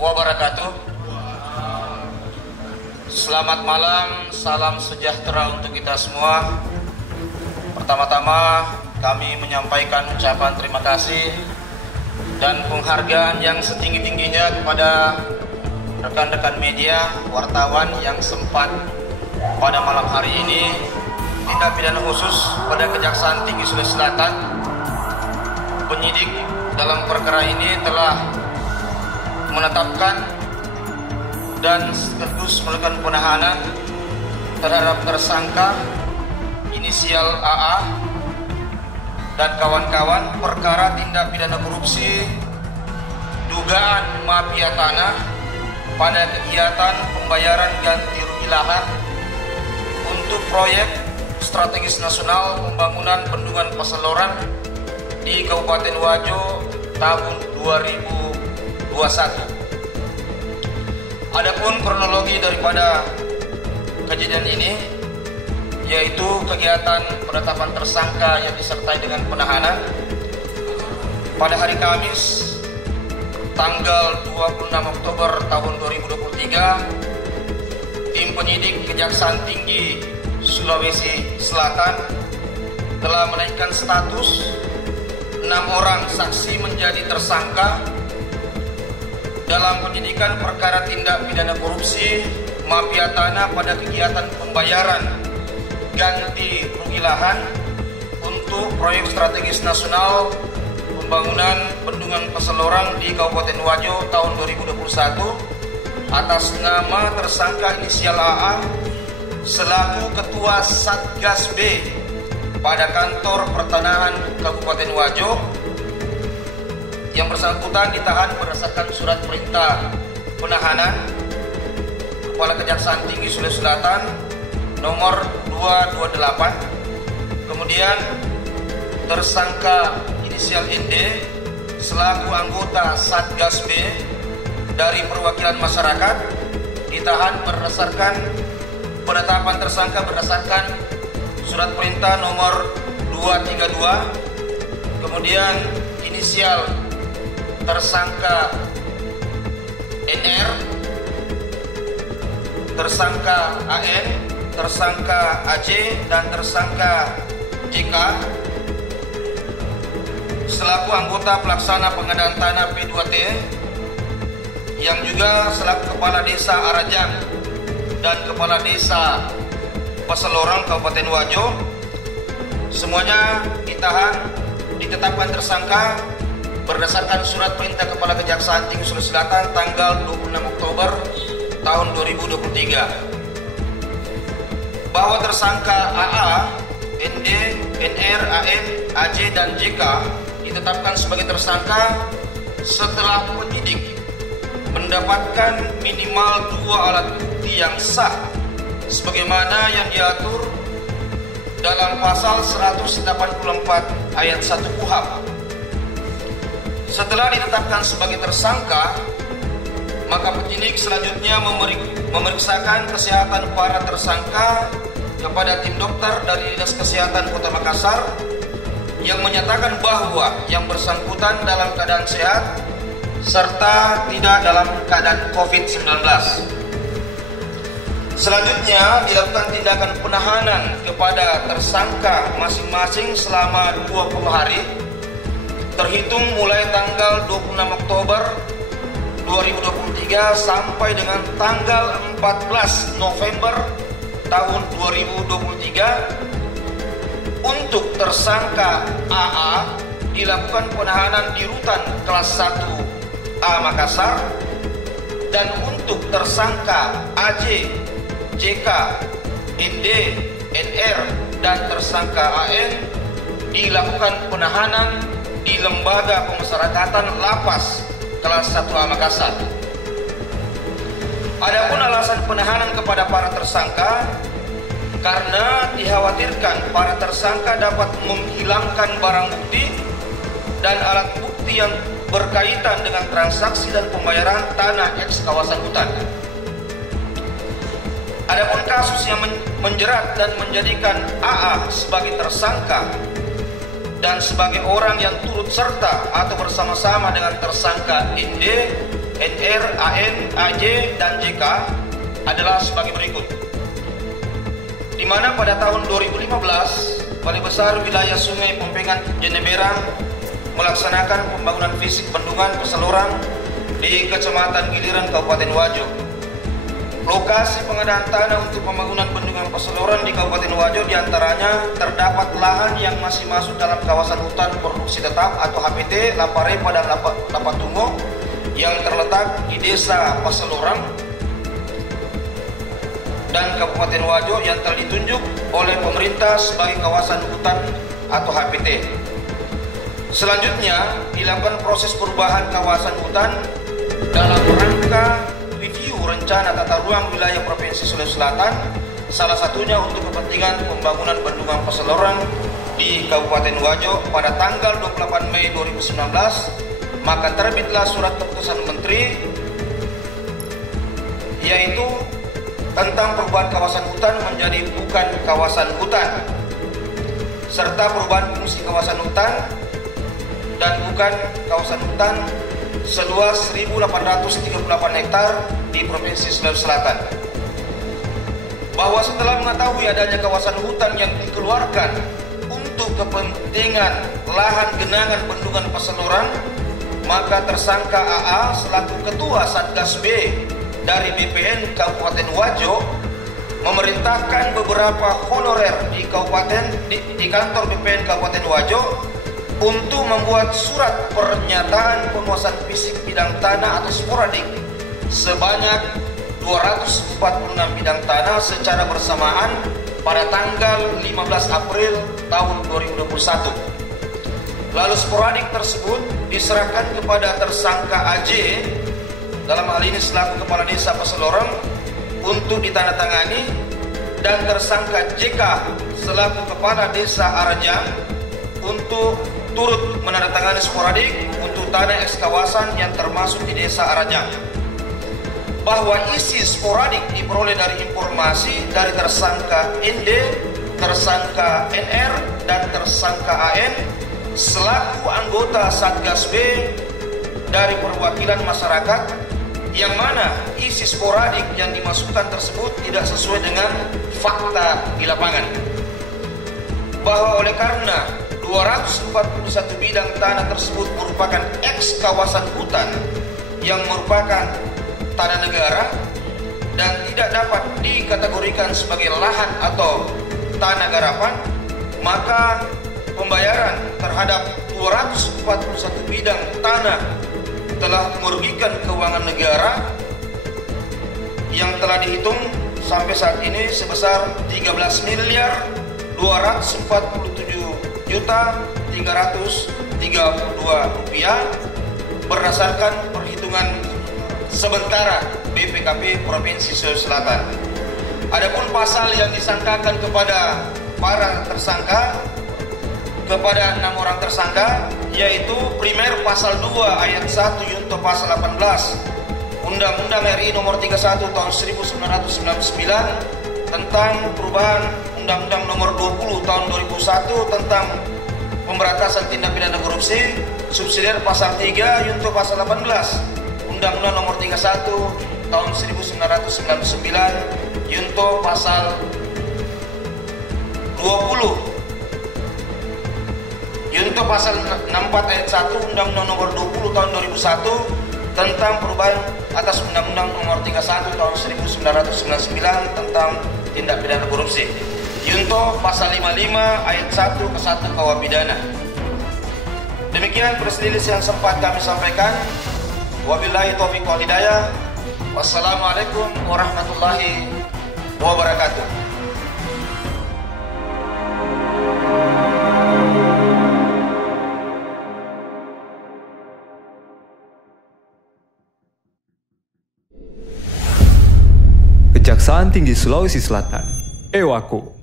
wabarakatuh. Selamat malam, salam sejahtera untuk kita semua. Pertama-tama kami menyampaikan ucapan terima kasih dan penghargaan yang setinggi-tingginya kepada rekan-rekan media, wartawan yang sempat pada malam hari ini tindak pidana khusus pada Kejaksaan Tinggi Sulawesi Selatan. Penyidik dalam perkara ini telah menetapkan dan sekaligus melakukan penahanan terhadap tersangka inisial AA dan kawan-kawan perkara tindak pidana korupsi dugaan mafia tanah pada kegiatan pembayaran ganti rugi lahan untuk proyek strategis nasional pembangunan bendungan Peseloran di Kabupaten Wajo tahun 2021. Adapun kronologi daripada kejadian ini yaitu kegiatan penetapan tersangka yang disertai dengan penahanan pada hari Kamis tanggal 26 Oktober tahun 2023. Tim penyidik Kejaksaan Tinggi Sulawesi Selatan telah menaikkan status 6 orang saksi menjadi tersangka dalam penyidikan perkara tindak pidana korupsi mafia tanah pada kegiatan pembayaran ganti rugi lahan untuk proyek strategis nasional pembangunan bendungan Peseloran di Kabupaten Wajo tahun 2021 atas nama tersangka inisial AA selaku Ketua Satgas B pada kantor pertanahan Kabupaten Wajo. Yang bersangkutan ditahan berdasarkan surat perintah penahanan Kepala Kejaksaan Tinggi Sulawesi Selatan nomor 228. Kemudian tersangka inisial ND selaku anggota Satgas B dari perwakilan masyarakat ditahan berdasarkan penetapan tersangka berdasarkan surat perintah nomor 232. Kemudian inisial tersangka NR, tersangka AN, tersangka AJ, dan tersangka JK selaku anggota pelaksana pengadaan tanah P2T yang juga selaku Kepala Desa Arajang dan Kepala Desa Peseloran Kabupaten Wajo. Semuanya ditetapkan tersangka berdasarkan surat perintah Kepala Kejaksaan Tinggi Sulawesi Selatan tanggal 26 Oktober tahun 2023. Bahwa tersangka AA, ND, NR, AN, AJ, dan JK ditetapkan sebagai tersangka setelah penyidik mendapatkan minimal 2 alat bukti yang sah sebagaimana yang diatur dalam pasal 184 ayat 1 KUHP. Setelah ditetapkan sebagai tersangka, maka penyidik selanjutnya memeriksakan kesehatan para tersangka kepada tim dokter dari Dinas Kesehatan Kota Makassar yang menyatakan bahwa yang bersangkutan dalam keadaan sehat serta tidak dalam keadaan COVID-19. Selanjutnya dilakukan tindakan penahanan kepada tersangka masing-masing selama 20 hari terhitung mulai tanggal 26 Oktober 2023 sampai dengan tanggal 14 November tahun 2023. Untuk tersangka AA dilakukan penahanan di Rutan kelas 1A Makassar, dan untuk tersangka AJ, JK, ND, NR, dan tersangka AN dilakukan penahanan di Lembaga Pemasyarakatan Lapas kelas 1A Makassar. Adapun alasan penahanan kepada para tersangka karena dikhawatirkan para tersangka dapat menghilangkan barang bukti dan alat bukti yang berkaitan dengan transaksi dan pembayaran tanah eks kawasan hutan. Adapun kasus yang menjerat dan menjadikan AA sebagai tersangka dan sebagai orang yang turut serta atau bersama-sama dengan tersangka ND NR, AN, AJ, dan JK adalah sebagai berikut. Di mana pada tahun 2015, Balai Besar Wilayah Sungai Pompengan Jeneberang melaksanakan pembangunan fisik bendungan Peselorang di Kecamatan Giliran, Kabupaten Wajo. Lokasi pengadaan tanah untuk pembangunan bendungan Peselorang di Kabupaten Wajo diantaranya terdapat lahan yang masih masuk dalam kawasan hutan produksi tetap atau HPT Laparepa dan Lapatungo yang terletak di Desa Peselorang dan Kabupaten Wajo yang telah ditunjuk oleh pemerintah sebagai kawasan hutan atau HPT. Selanjutnya dilakukan proses perubahan kawasan hutan dalam rangka review rencana tata ruang wilayah Provinsi Sulawesi Selatan, salah satunya untuk kepentingan pembangunan bendungan Peselorang di Kabupaten Wajo pada tanggal 28 Mei 2019, maka terbitlah surat keputusan Menteri yaitu tentang perubahan kawasan hutan menjadi bukan kawasan hutan, serta perubahan fungsi kawasan hutan dan bukan kawasan hutan seluas 1.838 hektar di Provinsi Sulawesi Selatan. Bahwa setelah mengetahui adanya kawasan hutan yang dikeluarkan untuk kepentingan lahan genangan bendungan Peselorang, maka tersangka AA selaku Ketua Satgas B dari BPN Kabupaten Wajo memerintahkan beberapa honorer di kantor BPN Kabupaten Wajo untuk membuat surat pernyataan penguasaan fisik bidang tanah atau sporadik sebanyak 246 bidang tanah secara bersamaan pada tanggal 15 April tahun 2021. Lalu sporadik tersebut diserahkan kepada tersangka AJ, dalam hal ini selaku Kepala Desa Peselorang, untuk ditandatangani, dan tersangka JK selaku Kepala Desa Arajang untuk turut menandatangani sporadik untuk tanah eks kawasan yang termasuk di Desa Arajang. Bahwa isi sporadik diperoleh dari informasi dari tersangka ND, tersangka NR, dan tersangka AN selaku anggota Satgas B dari perwakilan masyarakat, yang mana isi sporadik yang dimasukkan tersebut tidak sesuai dengan fakta di lapangan. Bahwa oleh karena 241 bidang tanah tersebut merupakan eks kawasan hutan yang merupakan tanah negara dan tidak dapat dikategorikan sebagai lahan atau tanah garapan, maka pembayaran terhadap 241 bidang tanah telah merugikan keuangan negara yang telah dihitung sampai saat ini sebesar 13.247.332 rupiah berdasarkan perhitungan sementara BPKP Provinsi Sulawesi Selatan. Adapun pasal yang disangkakan kepada para tersangka, kepada 6 orang tersangka, yaitu primer pasal 2 ayat 1 junto pasal 18 Undang-Undang RI nomor 31 tahun 1999 tentang perubahan Undang-Undang nomor 20 tahun 2001 tentang pemberantasan tindak pidana korupsi, subsidiar pasal 3 junto pasal 18 Undang-Undang nomor 31 tahun 1999 junto pasal 20 Junto pasal 64 ayat 1 Undang-Undang nomor 20 tahun 2001 tentang perubahan atas Undang-Undang nomor 31 tahun 1999 tentang tindak pidana korupsi. Junto pasal 55 ayat 1 ke 1 KUH pidana. Demikian perselisihan yang sempat kami sampaikan. Wabillahi taufiq wal hidayah. Wassalamualaikum warahmatullahi wabarakatuh. Kejaksaan Tinggi Sulawesi Selatan, EWAKU.